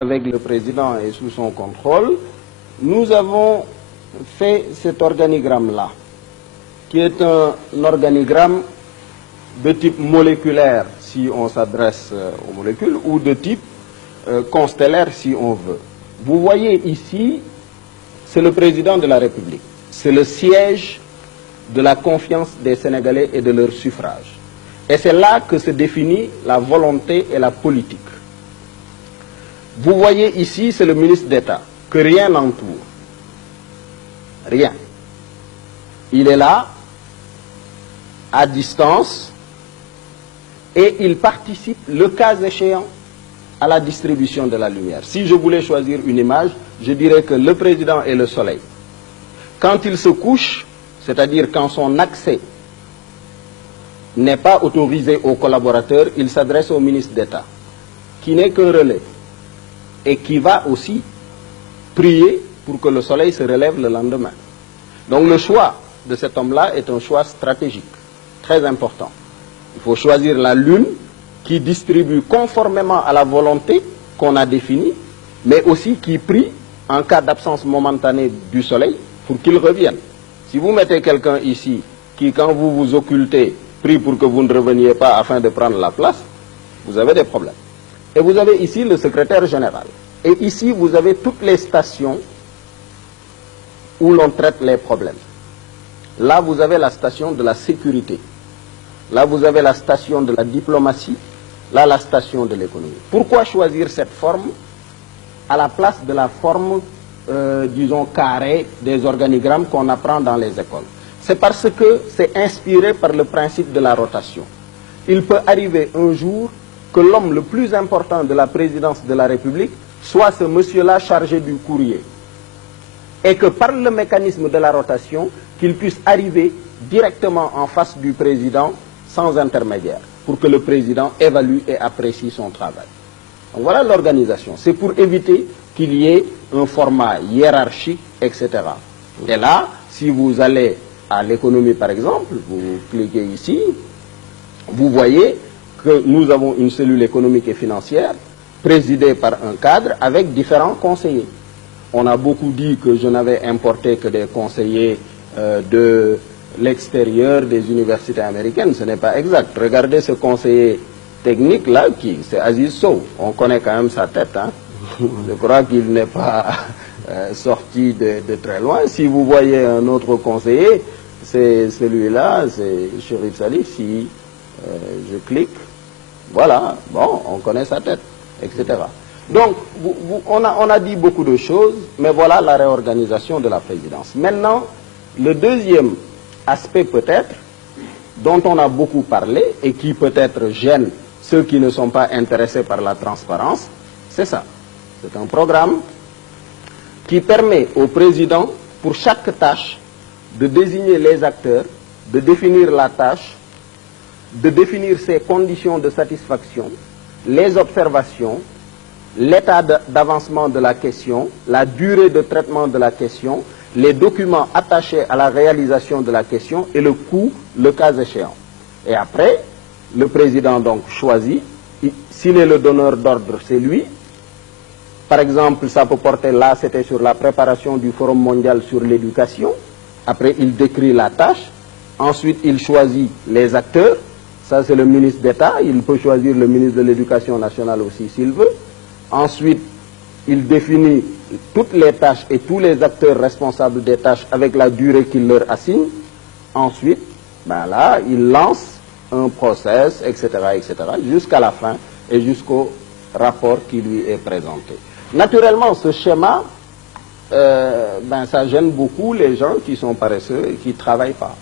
avec le président et sous son contrôle, nous avons fait cet organigramme-là, qui est un organigramme de type moléculaire, si on s'adresse aux molécules, ou de type constellaire, si on veut. Vous voyez ici, c'est le président de la République. C'est le siège de la confiance des Sénégalais et de leur suffrage. Et c'est là que se définit la volonté et la politique. Vous voyez ici, c'est le ministre d'État, que rien n'entoure. Rien. Il est là, à distance, et il participe, le cas échéant, à la distribution de la lumière. Si je voulais choisir une image, je dirais que le président est le soleil. Quand il se couche, c'est-à-dire quand son accès n'est pas autorisé aux collaborateurs, il s'adresse au ministre d'État, qui n'est qu'un relais, et qui va aussi prier pour que le soleil se relève le lendemain. Donc le choix de cet homme-là est un choix stratégique, très important. Il faut choisir la lune qui distribue conformément à la volonté qu'on a définie, mais aussi qui prie en cas d'absence momentanée du soleil pour qu'il revienne. Si vous mettez quelqu'un ici qui, quand vous vous occultez, prie pour que vous ne reveniez pas afin de prendre la place, vous avez des problèmes. Et vous avez ici le secrétaire général. Et ici, vous avez toutes les stations où l'on traite les problèmes. Là, vous avez la station de la sécurité. Là, vous avez la station de la diplomatie. Là, la station de l'économie. Pourquoi choisir cette forme à la place de la forme, disons, carrée des organigrammes qu'on apprend dans les écoles? C'est parce que c'est inspiré par le principe de la rotation. Il peut arriver un jour que l'homme le plus important de la présidence de la République soit ce monsieur-là chargé du courrier. Et que par le mécanisme de la rotation, qu'il puisse arriver directement en face du président sans intermédiaire, pour que le président évalue et apprécie son travail. Donc voilà l'organisation. C'est pour éviter qu'il y ait un format hiérarchique, etc. Et là, si vous allez à l'économie par exemple, vous cliquez ici, vous voyez que nous avons une cellule économique et financière présidée par un cadre avec différents conseillers. On a beaucoup dit que je n'avais importé que des conseillers de l'extérieur des universités américaines. Ce n'est pas exact. Regardez ce conseiller technique-là, c'est Aziz Sow. On connaît quand même sa tête. Hein? Je crois qu'il n'est pas sorti de très loin. Si vous voyez un autre conseiller, c'est celui-là, c'est Chérif Salif. Si je clique, voilà, bon, on connaît sa tête, etc. Donc, on a dit beaucoup de choses, mais voilà la réorganisation de la présidence. Maintenant, le deuxième aspect peut-être, dont on a beaucoup parlé, et qui peut-être gêne ceux qui ne sont pas intéressés par la transparence, c'est ça. C'est un programme qui permet au président, pour chaque tâche, de désigner les acteurs, de définir la tâche, de définir ses conditions de satisfaction, les observations, l'état d'avancement de la question, la durée de traitement de la question, les documents attachés à la réalisation de la question et le coût, le cas échéant. Et après, le président donc choisit, s'il est le donneur d'ordre, c'est lui. Par exemple, ça peut porter là, c'était sur la préparation du Forum mondial sur l'éducation. Après, il décrit la tâche. Ensuite, il choisit les acteurs. Ça, c'est le ministre d'État. Il peut choisir le ministre de l'Éducation nationale aussi, s'il veut. Ensuite, il définit toutes les tâches et tous les acteurs responsables des tâches avec la durée qu'il leur assigne. Ensuite, ben là, il lance un process, etc., jusqu'à la fin et jusqu'au rapport qui lui est présenté. Naturellement, ce schéma, ça gêne beaucoup les gens qui sont paresseux et qui ne travaillent pas.